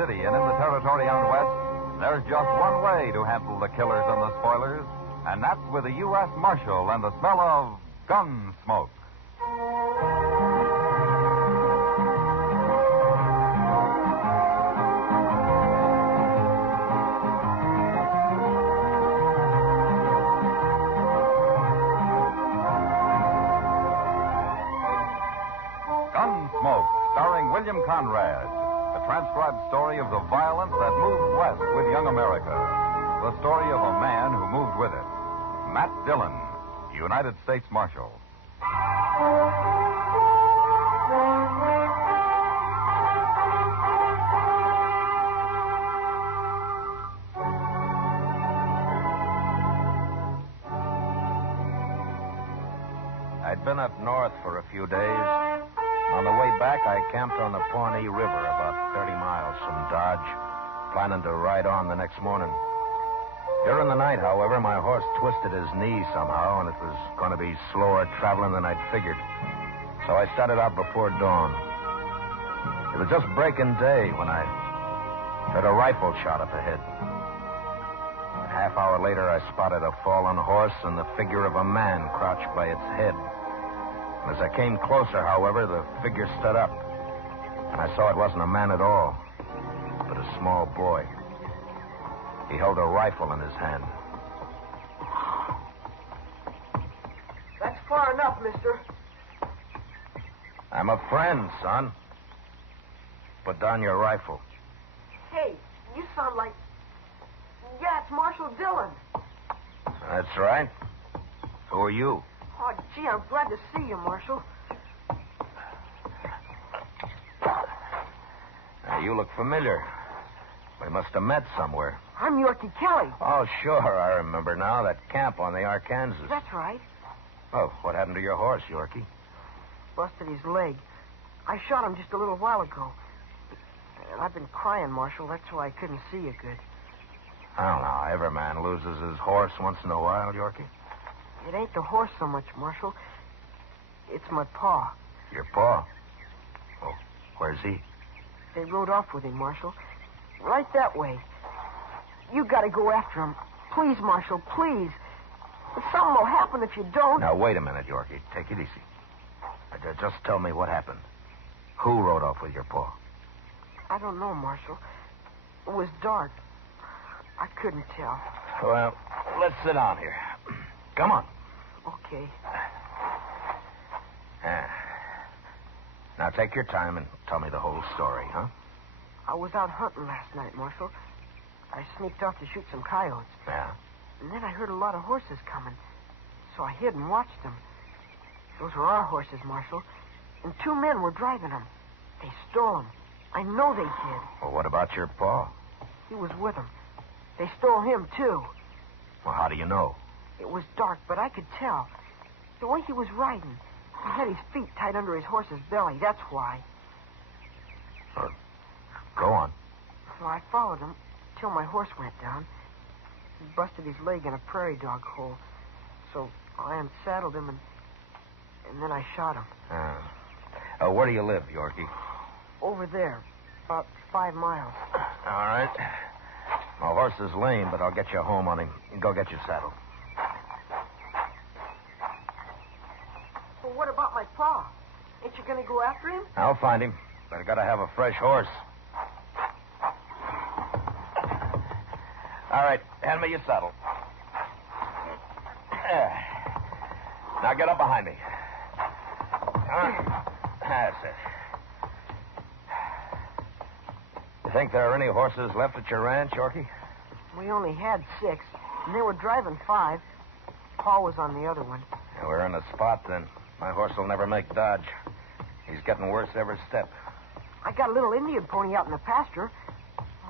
city and in the territory out west, there's just one way to handle the killers and the spoilers, and that's with a U.S. Marshal and the smell of Gunsmoke. Gunsmoke, starring William Conrad. The transcribed story of the violence that moved west with young America. The story of a man who moved with it. Matt Dillon, United States Marshal. I'd been up north for a few days. On the way back, I camped on the Pawnee River about 30 miles from Dodge, planning to ride on the next morning. During the night, however, my horse twisted his knee somehow, and it was going to be slower traveling than I'd figured. So I started out before dawn. It was just breaking day when I heard a rifle shot up ahead. A half hour later, I spotted a fallen horse and the figure of a man crouched by its head. As I came closer, however, the figure stood up, and I saw it wasn't a man at all, but a small boy. He held a rifle in his hand. That's far enough, mister. I'm a friend, son. Put down your rifle. Hey, you sound like... Yeah, it's Marshal Dillon. That's right. Who are you? Oh, gee, I'm glad to see you, Marshal. Now, you look familiar. We must have met somewhere. I'm Yorkie Kelly. Oh, sure, I remember now. That camp on the Arkansas. That's right. Oh, what happened to your horse, Yorkie? Busted his leg. I shot him just a little while ago. And I've been crying, Marshal. That's why I couldn't see you good. I don't know. Every man loses his horse once in a while, Yorkie. It ain't the horse so much, Marshal. It's my pa. Your pa? Oh, where's he? They rode off with him, Marshal. Right that way. You gotta go after him. Please, Marshal, please. Something will happen if you don't. Now, wait a minute, Yorkie. Take it easy. Just tell me what happened. Who rode off with your pa? I don't know, Marshal. It was dark. I couldn't tell. Well, let's sit down here. Come on. Okay. Now, take your time and tell me the whole story, huh? I was out hunting last night, Marshal. I sneaked off to shoot some coyotes. Yeah? And then I heard a lot of horses coming. So I hid and watched them. Those were our horses, Marshal. And 2 men were driving them. They stole them. I know they did. Well, what about your pa? He was with them. They stole him, too. Well, how do you know? It was dark, but I could tell. The way he was riding. He had his feet tied under his horse's belly. That's why. Go on. So I followed him till my horse went down. He busted his leg in a prairie dog hole. So I unsaddled him and then I shot him. Where do you live, Yorkie? Over there. About 5 miles. All right. My horse is lame, but I'll get you home on him. Go get your saddle. Well, what about my pa? Ain't you going to go after him? I'll find him, but I gotta have a fresh horse. All right, hand me your saddle. Now get up behind me. That's it. You think there are any horses left at your ranch, Yorkie? We only had 6, and they were driving 5. Pa was on the other one. Yeah, we're in a spot, then. My horse will never make Dodge. He's getting worse every step. I got a little Indian pony out in the pasture.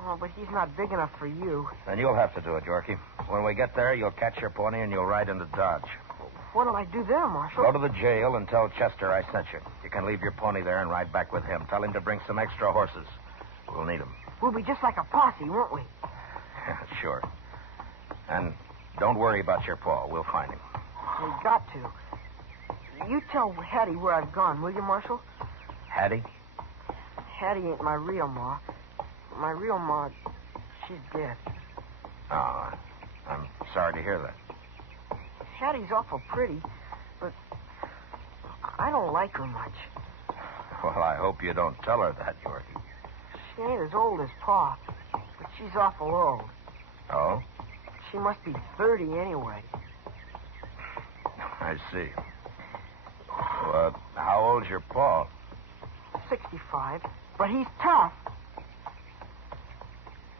Oh, but he's not big enough for you. Then you'll have to do it, Yorkie. When we get there, you'll catch your pony and you'll ride into Dodge. What'll I do there, Marshal? Go to the jail and tell Chester I sent you. You can leave your pony there and ride back with him. Tell him to bring some extra horses. We'll need them. We'll be just like a posse, won't we? Sure. And don't worry about your paw. We'll find him. We got to. You tell Hattie where I've gone, will you, Marshal? Hattie? Hattie ain't my real ma. My real ma, she's dead. Oh, I'm sorry to hear that. Hattie's awful pretty, but I don't like her much. Well, I hope you don't tell her that, Yorkie. She ain't as old as Pa, but she's awful old. Oh? She must be 30 anyway. I see. Well, how old's your pa? 65, but he's tough.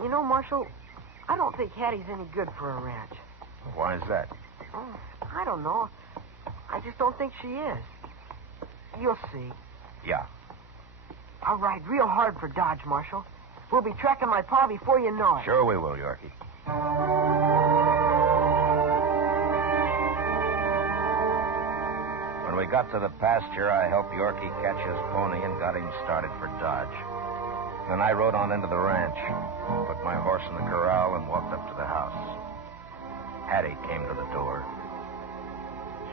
You know, Marshal, I don't think Hattie's any good for a ranch. Why is that? Oh, I don't know. I just don't think she is. You'll see. Yeah. I'll ride real hard for Dodge, Marshal. We'll be tracking my pa before you know it. Sure we will, Yorkie. When we got to the pasture, I helped Yorkie catch his pony and got him started for Dodge. Then I rode on into the ranch, put my horse in the corral, and walked up to the house. Hattie came to the door.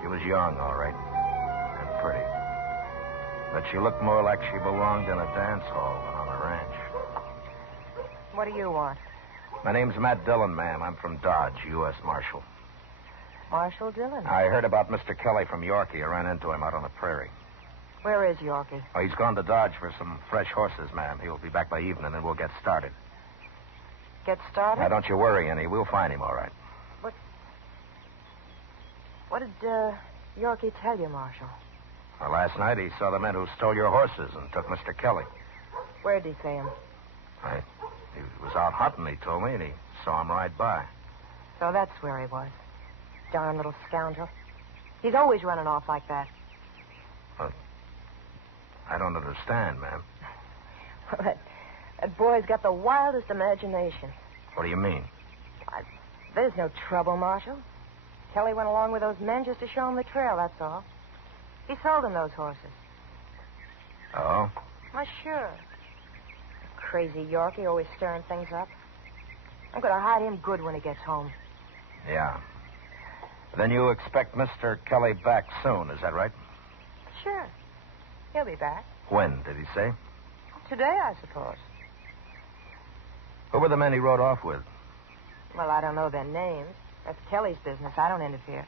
She was young, all right, and pretty. But she looked more like she belonged in a dance hall than on a ranch. What do you want? My name's Matt Dillon, ma'am. I'm from Dodge, U.S. Marshal. Marshal Dillon. I heard about Mr. Kelly from Yorkie. I ran into him out on the prairie. Where is Yorkie? Oh, he's gone to Dodge for some fresh horses, ma'am. He'll be back by evening, and we'll get started. Get started? Now, don't you worry any. We'll find him all right. What did Yorkie tell you, Marshal? Well, last night he saw the men who stole your horses and took Mr. Kelly. Where'd he see him? He was out hunting, he told me, and he saw him ride by. So that's where he was. Darn little scoundrel. He's always running off like that. Well, I don't understand, ma'am. Well, that boy's got the wildest imagination. What do you mean? There's no trouble, Marshal. Kelly went along with those men just to show him the trail, that's all. He sold him those horses. Oh? Why, sure. Crazy Yorkie, always stirring things up. I'm going to hide him good when he gets home. Yeah. Then you expect Mr. Kelly back soon, is that right? Sure. He'll be back. When, did he say? Today, I suppose. Who were the men he rode off with? Well, I don't know their names. That's Kelly's business. I don't interfere.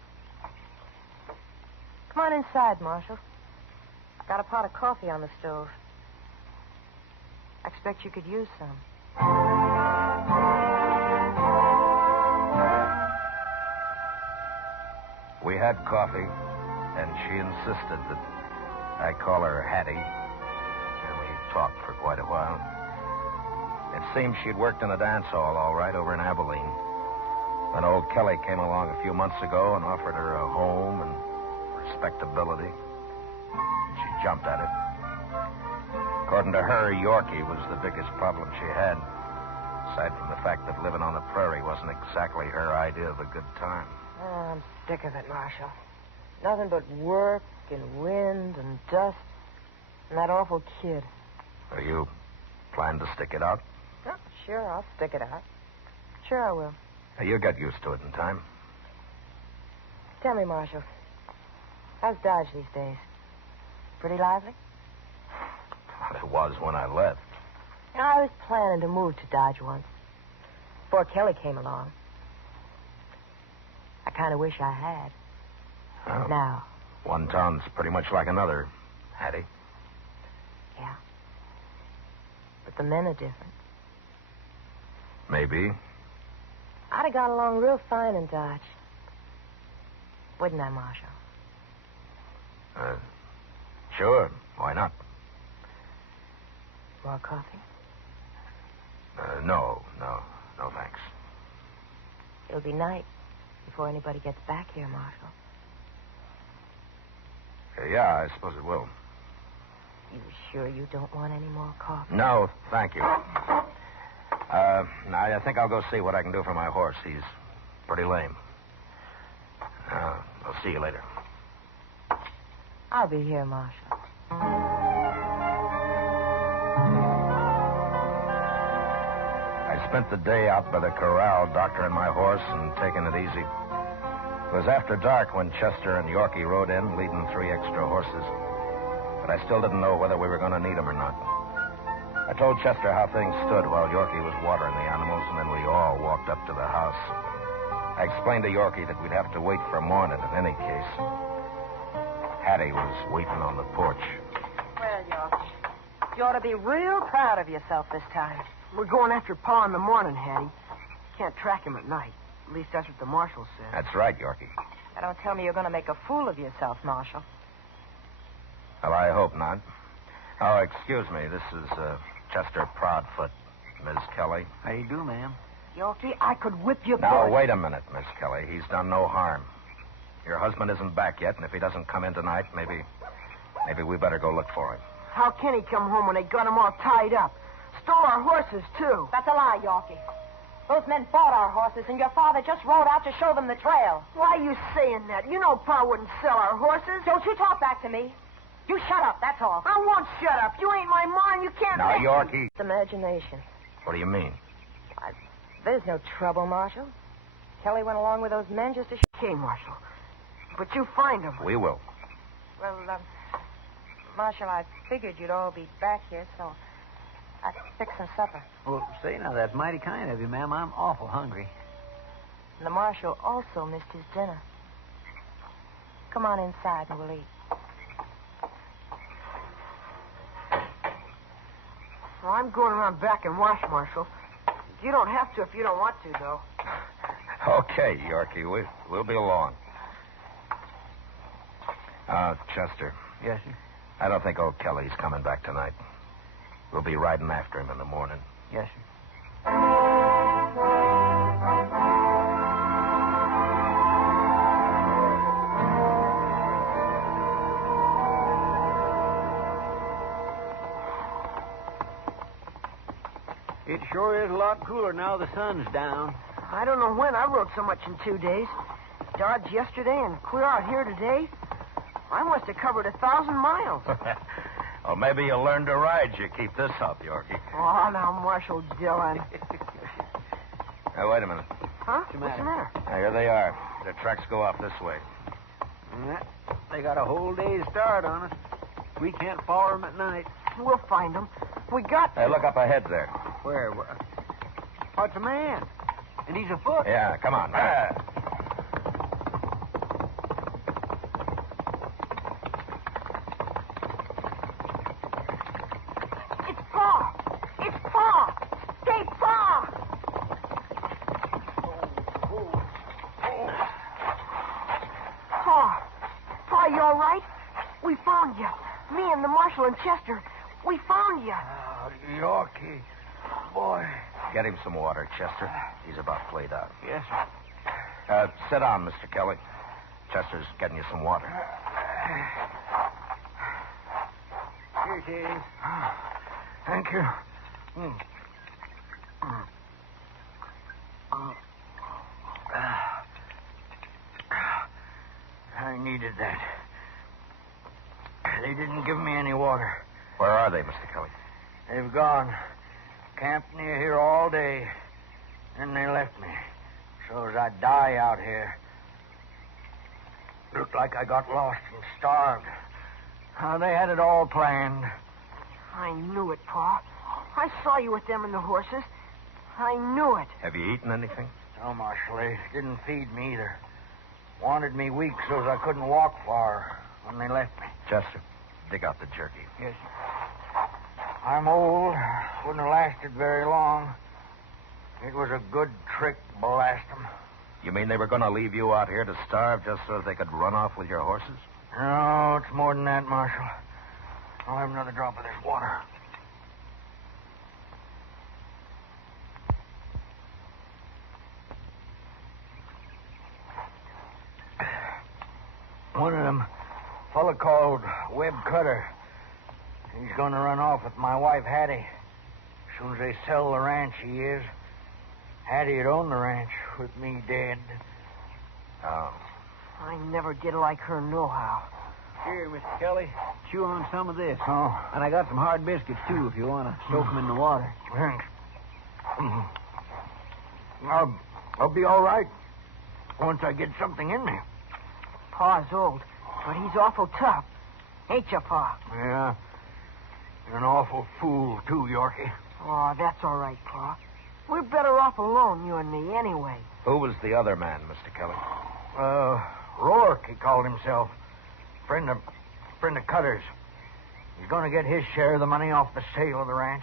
Come on inside, Marshal. Got a pot of coffee on the stove. I expect you could use some. We had coffee, and she insisted that I call her Hattie, and we talked for quite a while. It seemed she'd worked in a dance hall, all right, over in Abilene. Then old Kelly came along a few months ago and offered her a home and respectability. She jumped at it. According to her, Yorkie was the biggest problem she had, aside from the fact that living on the prairie wasn't exactly her idea of a good time. Oh, I'm sick of it, Marshal. Nothing but work and wind and dust and that awful kid. Are you plan to stick it out? Oh, sure, I'll stick it out. Sure I will. You'll get used to it in time. Tell me, Marshal, how's Dodge these days? Pretty lively? Well, it was when I left. I was planning to move to Dodge once. Before Kelly came along. I kind of wish I had. Oh. Now. One town's pretty much like another, Hattie. Yeah. But the men are different. Maybe. I'd have got along real fine in Dodge. Wouldn't I, Marshal? Sure. Why not? More coffee? No, thanks. It'll be night before anybody gets back here, Marshal. Yeah, I suppose it will. You sure you don't want any more coffee? No, thank you. I think I'll go see what I can do for my horse. He's pretty lame. I'll see you later. I'll be here, Marshal. I spent the day out by the corral doctoring my horse and taking it easy. It was after dark when Chester and Yorkie rode in, leading 3 extra horses. But I still didn't know whether we were going to need them or not. I told Chester how things stood while Yorkie was watering the animals, and then we all walked up to the house. I explained to Yorkie that we'd have to wait for morning in any case. Hattie was waiting on the porch. Well, Yorkie, you ought to be real proud of yourself this time. We're going after Pa in the morning, Hattie. Can't track him at night. At least that's what the marshal said. That's right, Yorkie. Now, don't tell me you're going to make a fool of yourself, Marshal. Well, I hope not. Oh, excuse me. This is Chester Proudfoot, Miss Kelly. How you do, ma'am? Yorkie, I could whip you. Now, wait a minute, Miss Kelly. He's done no harm. Your husband isn't back yet, and if he doesn't come in tonight, maybe we better go look for him. How can he come home when they got him all tied up? Stole our horses, too. That's a lie, Yorkie. Those men bought our horses, and your father just rode out to show them the trail. Why are you saying that? You know Pa wouldn't sell our horses. Don't you talk back to me. You shut up, that's all. I won't shut up. You ain't my ma, and you can't... Now, make... Yorkie. It's imagination. What do you mean? There's no trouble, Marshal. Kelly went along with those men just to... Okay, Marshal. But you find them. We will. Well, Marshal, I figured you'd all be back here, so I fixed some supper. Well, say, now, that's mighty kind of you, ma'am. I'm awful hungry. And the Marshal also missed his dinner. Come on inside and we'll eat. Well, I'm going around back and wash, Marshal. You don't have to if you don't want to, though. Okay, Yorkie. We'll be along. Chester. Yes, sir? I don't think old Kelly's coming back tonight. We'll be riding after him in the morning. Yes, sir. It sure is a lot cooler now the sun's down. I don't know when I rode so much in 2 days. Dodge yesterday and clear out here today. I must have covered 1,000 miles. Well, maybe you'll learn to ride. You keep this up, Yorkie. Oh, now, Marshal Dillon. Now, wait a minute. Huh? What's the matter? Now, here they are. The tracks go off this way. They got a whole day's start on us. We can't follow them at night. We'll find them. We got to. Hey, look up ahead there. Where? What's a man? And he's afoot. Yeah, come on. It's Pa! It's Pa! Hey, Pa! Pa, you all right? We found you. Me and the Marshal and Chester. We found you. Oh, Yorkie. Boy. Get him some water, Chester. He's about played out. Yes, sir. Sit down, Mr. Kelly. Chester's getting you some water. Here it is. Thank you. I needed that. They didn't give me any water. Where are they, Mr. Kelly? They've gone. Camped near here all day. Then they left me. So as I'd die out here. Looked like I got lost and starved. They had it all planned. I knew it, Pa. I saw you with them and the horses. I knew it. Have you eaten anything? No, Marshal, they didn't feed me either. Wanted me weak so I couldn't walk far when they left me. Chester, dig out the jerky. Yes, sir. I'm old. Wouldn't have lasted very long. It was a good trick, blast 'em. You mean they were going to leave you out here to starve just so they could run off with your horses? No, it's more than that, Marshal. I'll have another drop of this water. One of them, fella called Webb Cutter. He's going to run off with my wife, Hattie. As soon as they sell the ranch, he is. Hattie'd own the ranch with me dead. Oh. I never did like her nohow. Here, Mr. Kelly, chew on some of this. Oh. And I got some hard biscuits, too, if you want to soak them in the water. Thanks. I'll be all right once I get something in me. Pa's old, but he's awful tough. Ain't you, Pa? Yeah. You're an awful fool, too, Yorkie. Oh, that's all right, Pa. We're better off alone, you and me, anyway. Who was the other man, Mr. Kelly? Rourke, he called himself. Friend of Cutter's. He's going to get his share of the money off the sale of the ranch.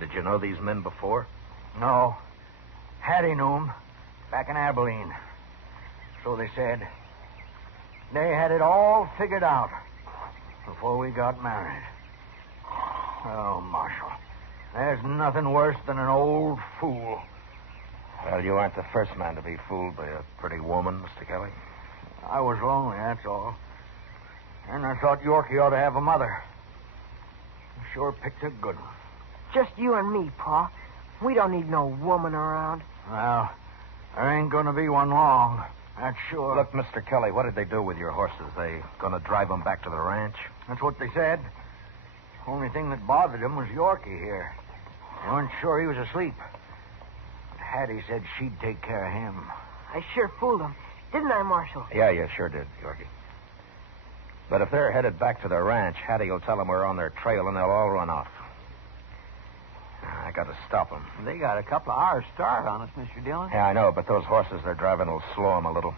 Did you know these men before? No. Hattie knew him back in Abilene. So they said. They had it all figured out before we got married. Oh, Marshal, there's nothing worse than an old fool. Well, you aren't the first man to be fooled by a pretty woman, Mr. Kelly. I was lonely, that's all. And I thought Yorkie ought to have a mother. Sure picked a good one. Just you and me, Pa. We don't need no woman around. Well, there ain't going to be one long. That's sure. Look, Mr. Kelly, what did they do with your horses? They going to drive them back to the ranch? That's what they said. Only thing that bothered him was Yorkie here. They weren't sure he was asleep. But Hattie said she'd take care of him. I sure fooled him. Didn't I, Marshal? Yeah, you sure did, Yorkie. But if they're headed back to the ranch, Hattie will tell them we're on their trail and they'll all run off. I got to stop them. They got a couple of hours start on us, Mr. Dillon. Yeah, I know, but those horses they're driving will slow them a little.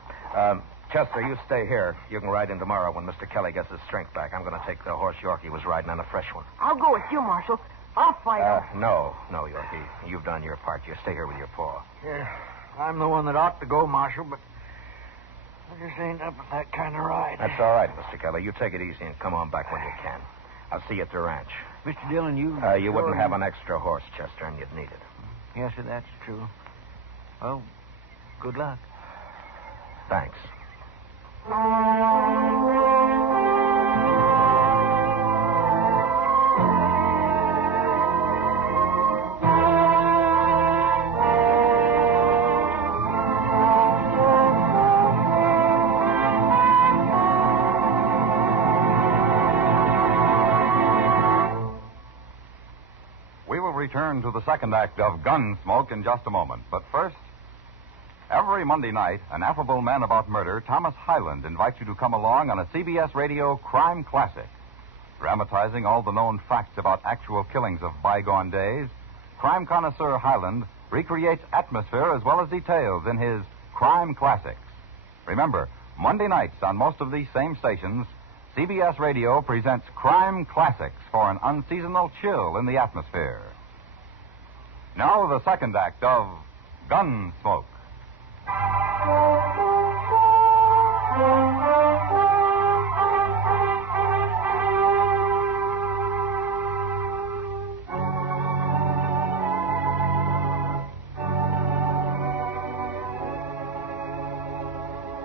Chester, you stay here. You can ride in tomorrow when Mr. Kelly gets his strength back. I'm going to take the horse Yorkie was riding on a fresh one. I'll go with you, Marshal. I'll fight him. No, Yorkie. You've done your part. You stay here with your paw. Yeah, I'm the one that ought to go, Marshal, but I just ain't up with that kind of ride. That's all right, Mr. Kelly. You take it easy and come on back when you can. I'll see you at the ranch. Mr. Dillon, you wouldn't have an extra horse, Chester, and you'd need it. Yes, sir, that's true. Well, good luck. Thanks. Return to the second act of Gunsmoke in just a moment. But first, every Monday night, an affable man about murder, Thomas Hyland, invites you to come along on a CBS Radio crime classic. Dramatizing all the known facts about actual killings of bygone days, crime connoisseur Hyland recreates atmosphere as well as details in his crime classics. Remember, Monday nights on most of these same stations, CBS Radio presents crime classics for an unseasonal chill in the atmosphere. Now, the second act of Gunsmoke.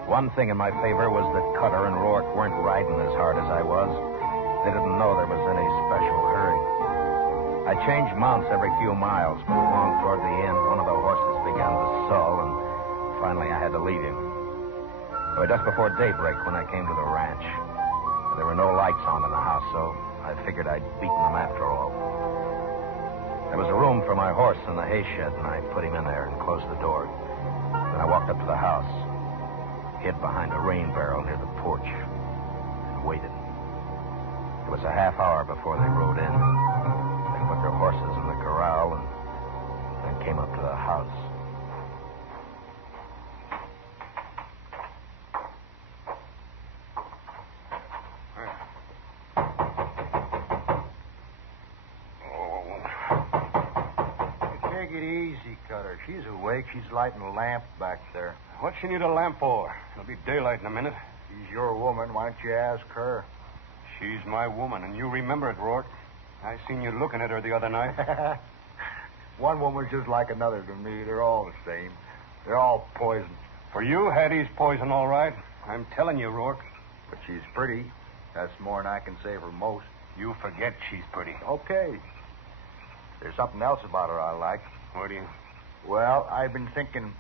One thing in my favor was that Cutter and Rourke weren't riding as hard as I was. They didn't know there was any special hurry. I changed mounts every few miles, but along toward the end, one of the horses began to sull, and finally I had to leave him. It was just before daybreak when I came to the ranch. There were no lights on in the house, so I figured I'd beaten them after all. There was a room for my horse in the hay shed, and I put him in there and closed the door. Then I walked up to the house, hid behind a rain barrel near the porch, and waited. It was a half hour before they rode in. They put their horses in the corral and then came up to the house. Take it easy, Cutter. She's awake. She's lighting a lamp back there. What's she need a lamp for? It'll be daylight in a minute. She's your woman. Why don't you ask her? She's my woman, and you remember it, Rourke. I seen you looking at her the other night. One woman's just like another to me. They're all the same. They're all poison. For you, Hattie's poison, all right. I'm telling you, Rourke. But she's pretty. That's more than I can say for most. You forget she's pretty. Okay. There's something else about her I like. What do you... Well, I've been thinking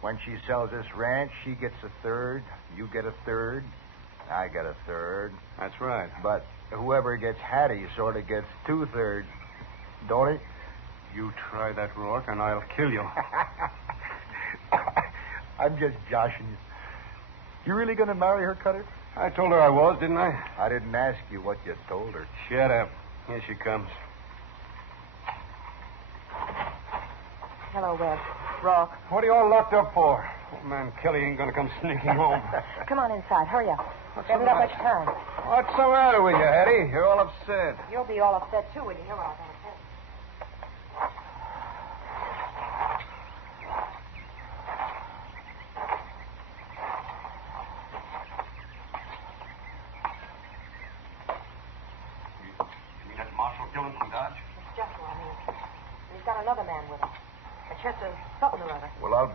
when she sells this ranch, she gets a third, you get a third, I get a third. That's right. But whoever gets Hattie sort of gets 2/3, don't it? You try that, Rourke, and I'll kill you. I'm just joshing you. You really going to marry her, Cutter? I told her I was, didn't I? I didn't ask you what you told her. Shut up. Here she comes. Hello, Webb. Rock. What are you all locked up for? Old man Kelly ain't gonna come sneaking home. Come on inside. Hurry up. We haven't got much time. What's the matter with you, Hetty? You're all upset. You'll be all upset, too, when you hear what I'm going to tell you. You mean that's Marshal Dillon from Dodge? It's just what I mean. And he's got another man with him. A Chester something or other. Well,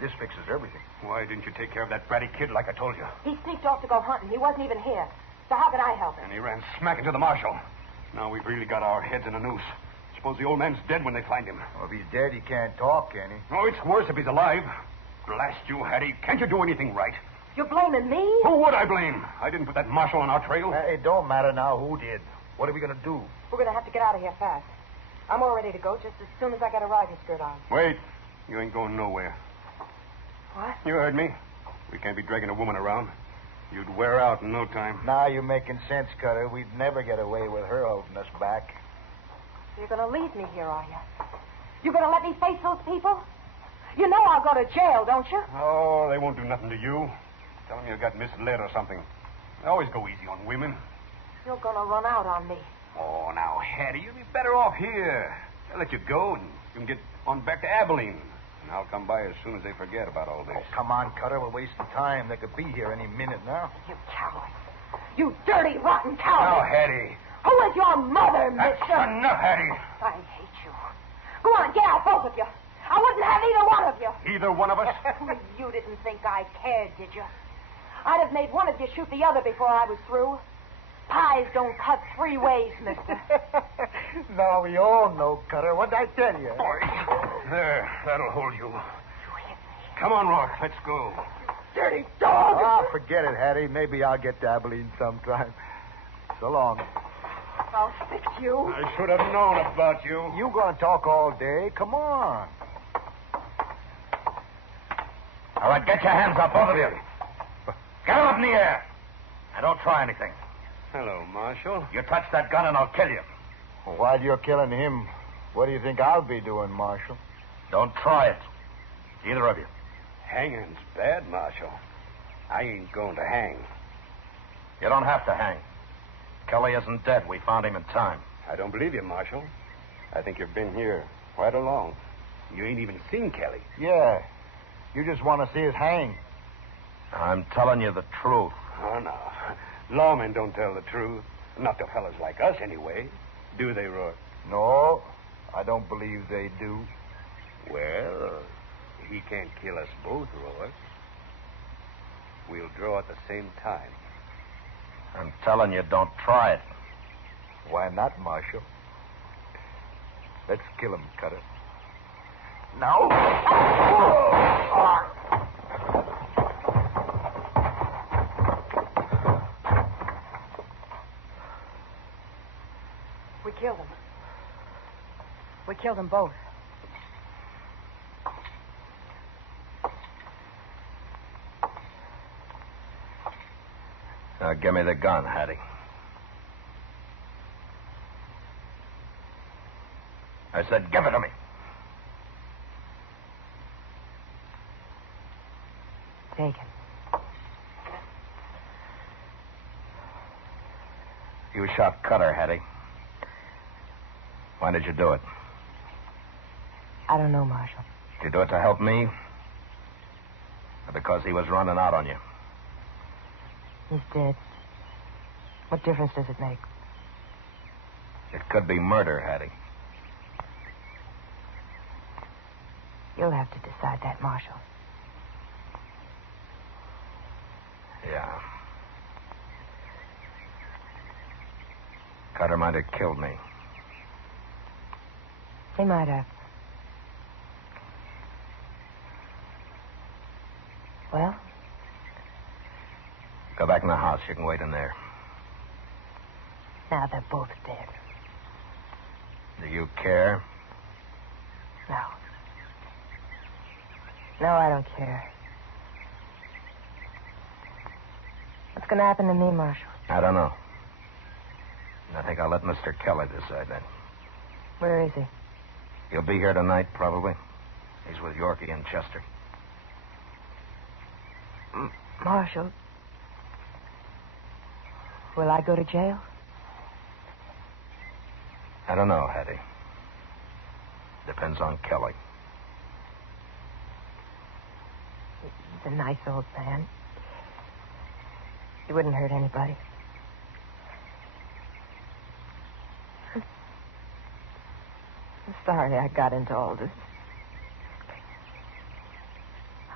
this fixes everything. Why didn't you take care of that bratty kid like I told you? He sneaked off to go hunting. He wasn't even here. So how could I help him? And he ran smack into the Marshal. Now we've really got our heads in a noose. Suppose the old man's dead when they find him. Well, if he's dead, he can't talk, can he? Oh, it's worse if he's alive. Blast you, Hattie. Can't you do anything right? You're blaming me? Who would I blame? I didn't put that Marshal on our trail. It don't matter now who did. What are we going to do? We're going to have to get out of here fast. I'm all ready to go just as soon as I get a riding skirt on. Wait. You ain't going nowhere. What? You heard me. We can't be dragging a woman around. You'd wear out in no time. Now you're making sense, Cutter. We'd never get away with her holding us back. So you're going to leave me here, are you? You're going to let me face those people? You know I'll go to jail, don't you? Oh, they won't do nothing to you. Tell them you got misled or something. They always go easy on women. You're going to run out on me. Oh, now, Hattie, you'd be better off here. They'll let you go, and you can get on back to Abilene. And I'll come by as soon as they forget about all this. Oh, come on, Cutter. We're wasting time. They could be here any minute now. You coward. You dirty, rotten Now, coward. Hattie. Who is your mother, That's mister? enough, Hattie. I hate you. Go on, get out, both of you. I wouldn't have either one of you. Either one of us? You didn't think I cared, did you? I'd have made one of you shoot the other before I was through. Pies don't cut three ways, mister. Now we all know, Cutter. What'd I tell you? There, that'll hold you. You hit me. Come on, Rock, let's go. Dirty dog. Ah, forget it, Hattie. Maybe I'll get to Abilene sometime. So long. I'll fix you. I should have known about you. You gonna talk all day? Come on. All right, get your hands up, both of you. Get them up in the air. And don't try anything. Hello, Marshal. You touch that gun and I'll kill you. While you're killing him, what do you think I'll be doing, Marshal? Don't try it. Either of you. Hanging's bad, Marshal. I ain't going to hang. You don't have to hang. Kelly isn't dead. We found him in time. I don't believe you, Marshal. I think you've been here quite along. You ain't even seen Kelly. Yeah. You just want to see us hang. I'm telling you the truth. Oh, no. Lawmen don't tell the truth. Not to fellas like us, anyway. Do they, Roy? No, I don't believe they do. Well, he can't kill us both, Roy. We'll draw at the same time. I'm telling you, don't try it. Why not, Marshal? Let's kill him, Cutter. Now. We killed him. We killed them both. Now, give me the gun, Hattie. I said, give it to me. Take it. You shot Cutter, Hattie. Why did you do it? I don't know, Marshal. Did you do it to help me? Or because he was running out on you? He's dead. What difference does it make? It could be murder, Hattie. You'll have to decide that, Marshal. Yeah. Cutter might have killed me. He might have. Well? Go back in the house. You can wait in there. Now they're both dead. Do you care? No. No, I don't care. What's going to happen to me, Marshal? I don't know. I think I'll let Mr. Kelly decide that. Where is he? He'll be here tonight, probably. He's with Yorkie and Chester. Marshal, will I go to jail? I don't know, Hattie. Depends on Kelly. He's a nice old man. He wouldn't hurt anybody. I'm sorry I got into all this.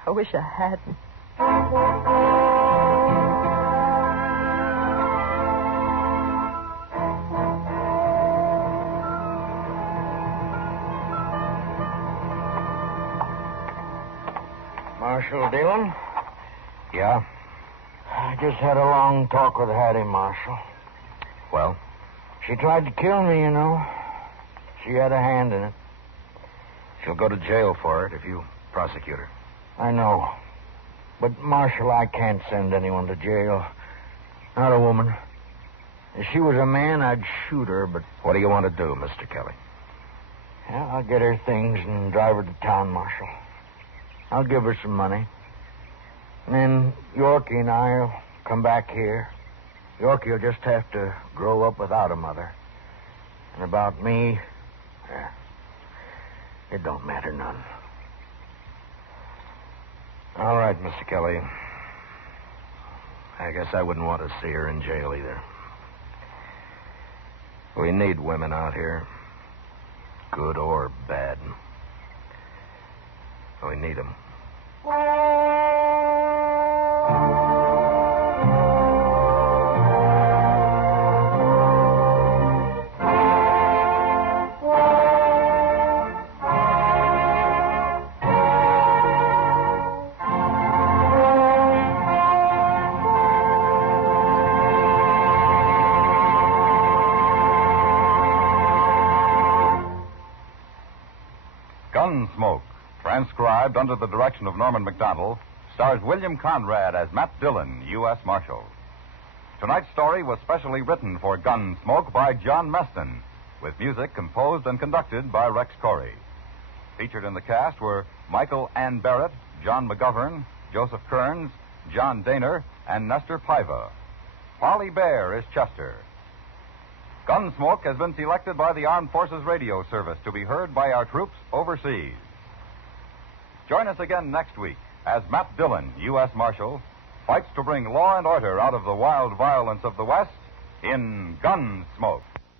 I wish I hadn't. Marshal Dillon? Yeah? I just had a long talk with Hattie, Marshal. Well? She tried to kill me, you know. She had a hand in it. She'll go to jail for it if you prosecute her. I know. But, Marshal, I can't send anyone to jail. Not a woman. If she was a man, I'd shoot her, but... What do you want to do, Mr. Kelly? Yeah, I'll get her things and drive her to town, Marshal. I'll give her some money. And then Yorkie and I'll come back here. Yorkie will just have to grow up without a mother. And about me, it don't matter none. All right, Mr. Kelly. I guess I wouldn't want to see her in jail either. We need women out here. Good or bad. We need them. Gunsmoke, transcribed under the direction of Norman Macdonnell, stars William Conrad as Matt Dillon, U.S. Marshal. Tonight's story was specially written for Gunsmoke by John Meston, with music composed and conducted by Rex Corey. Featured in the cast were Michael Ann Barrett, John McGovern, Joseph Kearns, John Daner, and Nestor Paiva. Parley Baer is Chester. Gunsmoke has been selected by the Armed Forces Radio Service to be heard by our troops overseas. Join us again next week as Matt Dillon, U.S. Marshal, fights to bring law and order out of the wild violence of the West in Gunsmoke.